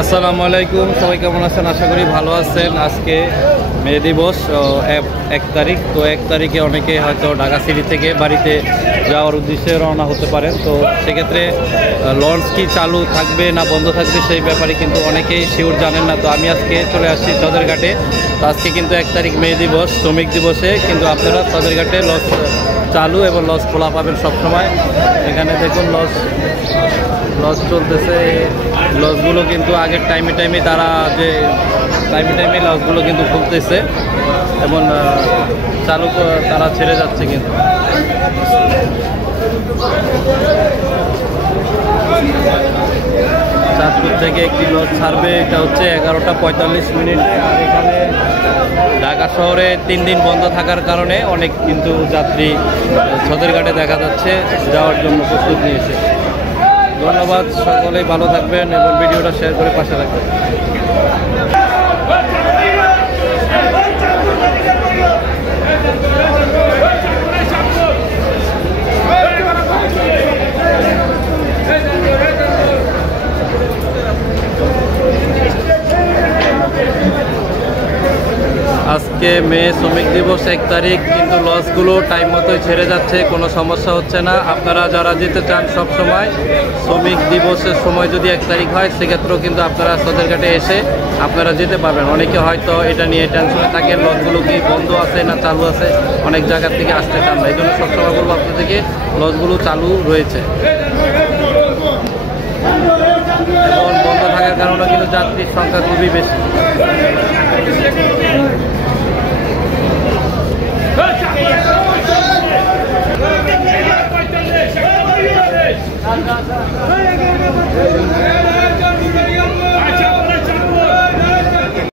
আসসালামু আলাইকুম, সবাই কেমন আছেন? আশা করি ভালো আছেন। আজকে মে দিবস 1 তারিখ। তো 1 তারিখে অনেকে হয়তো ঢাকা সিটি থেকে বাড়িতে যাওয়ার উদ্দেশ্যে রওনা হতে পারেন। তো সেক্ষেত্রে লঞ্চ কি চালু থাকবে না বন্ধ থাকবে সেই ব্যাপারে কিন্তু অনেকেই শিওর জানেন না। তো আমি আজকে চলে আসছি সদরঘাটে। তো আজকে কিন্তু 1 তারিখ মে দিবস, শ্রমিক দিবসে কিন্তু আপনারা সদরঘাটে লঞ্চ চালু এবং লঞ্চ খোলা পাবেন সবসময়। এখানে দেখুন লঞ্চ চলতেছে। লঞ্চগুলো কিন্তু আগের টাইমে তারা যে টাইমে লঞ্চগুলো কিন্তু খুলতেছে এবং চালু তারা ছেড়ে যাচ্ছে কিন্তু। চাঁদপুর থেকে একটি লঞ্চ ছাড়বে, এটা হচ্ছে 11টা 45 মিনিটে। আর এখানে ঢাকা শহরে 3 দিন বন্ধ থাকার কারণে অনেক কিন্তু যাত্রী সদরঘাটে দেখা যাচ্ছে যাওয়ার জন্য প্রস্তুত নিয়েছে। ধন্যবাদ, সকলেই ভালো থাকবেন এবং ভিডিওটা শেয়ার করে পাশে রাখবেন। আজকে মে শ্রমিক দিবস 1 তারিখ, কিন্তু লঞ্চগুলো টাইম মতোই ছেড়ে যাচ্ছে, কোনো সমস্যা হচ্ছে না। আপনারা যারা যেতে চান সব সময় শ্রমিক দিবসের সময় যদি 1 তারিখ হয় সেক্ষেত্রেও কিন্তু আপনারা সদরঘাটে এসে আপনারা যেতে পারবেন। অনেকে হয়তো এটা নিয়ে টেনশনে থাকেন লঞ্চগুলো কি বন্ধ আছে না চালু আছে, অনেক জায়গা থেকে আসতে চান না। এই জন্য সবসময় বলবো আপনাদেরকে লঞ্চগুলো চালু রয়েছে এবং বন্ধ থাকার কারণে কিন্তু যাত্রীর সংখ্যা খুবই বেশি।